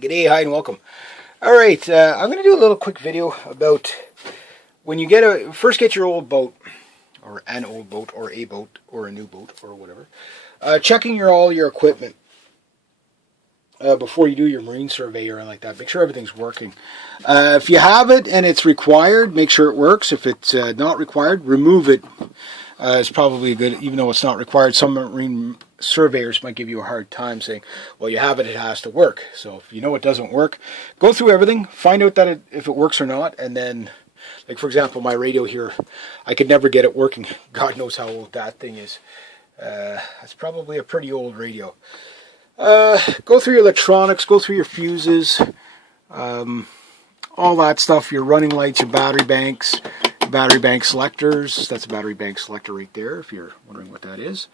G'day, hi and welcome. Alright, I'm going to do a little quick video about when you first get your old boat, or an old boat, or a boat, or a new boat, or whatever. Checking all your equipment before you do your marine survey or anything like that. Make sure everything's working. If you have it and it's required, make sure it works. If it's not required, remove it. It's probably good, even though it's not required. Some marine surveyors might give you a hard time saying, well, you have it, it has to work. So if you know it doesn't work, go through everything, find out that if it works or not, and then, like for example, my radio here, I could never get it working. God knows how old that thing is. It's probably a pretty old radio. Go through your electronics, go through your fuses, all that stuff, your running lights, your battery banks, battery bank selectors. That's a battery bank selector right there, if you're wondering what that is.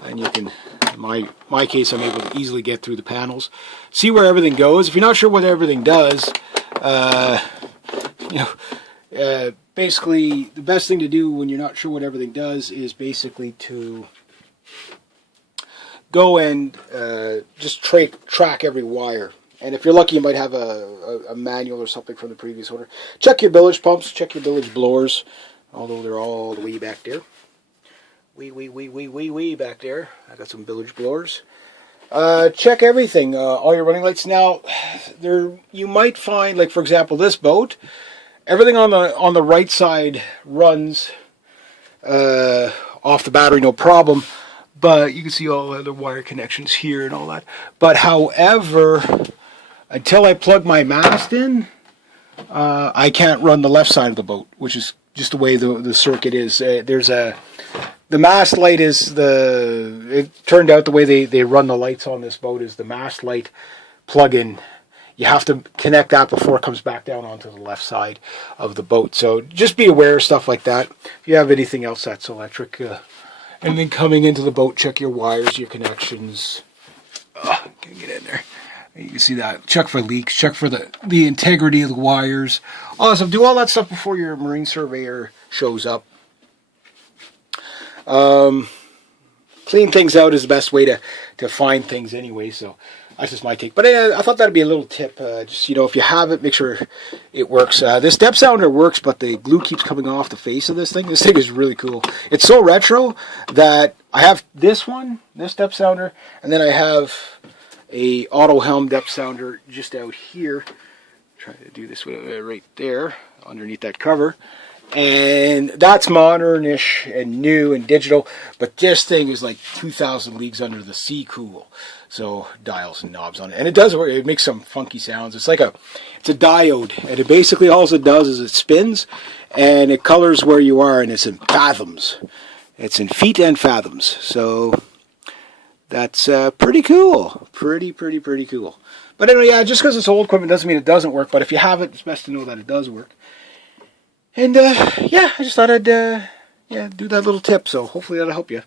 And you can, in my case, I'm able to easily get through the panels, see where everything goes. If you're not sure what everything does, basically the best thing to do when you're not sure what everything does is basically to go and just track every wire. And if you're lucky, you might have a manual or something from the previous owner. Check your bilge pumps, check your bilge blowers, although they're all the way back there. Way back there. I got some bilge blowers. Check everything, all your running lights. Now, you might find, like for example, this boat, everything on the right side runs off the battery, no problem. But you can see all the other wire connections here and all that. But however, until I plug my mast in, I can't run the left side of the boat, which is just the way the circuit is. The mast light is it turned out the way they run the lights on this boat is the mast light plug-in. You have to connect that before it comes back down onto the left side of the boat. So just be aware of stuff like that. If you have anything else that's electric, and then coming into the boat, check your wires, your connections. Can't get in there. You can see that. Check for leaks. Check for the integrity of the wires. All that stuff. Do all that stuff before your marine surveyor shows up. Clean things out is the best way to find things anyway. So that's just my take. But I thought that'd be a little tip. Just, if you have it, make sure it works. This depth sounder works, but the glue keeps coming off the face of this thing. This thing is really cool. It's so retro that I have this depth sounder, and then I have a auto helm depth sounder just out here. Try to do this with right there underneath that cover. And that's modernish and new and digital, but this thing is like 2,000 leagues under the sea cool. So dials and knobs on it, and it does work. It makes some funky sounds. It's a diode, and it basically all it does is it spins, and it colors where you are, and it's in fathoms. It's in feet and fathoms. So that's pretty cool. Pretty cool. But anyway, yeah, just because it's old equipment doesn't mean it doesn't work. But if you have it, it's best to know that it does work. And yeah, I just thought I'd do that little tip. So hopefully that'll help you.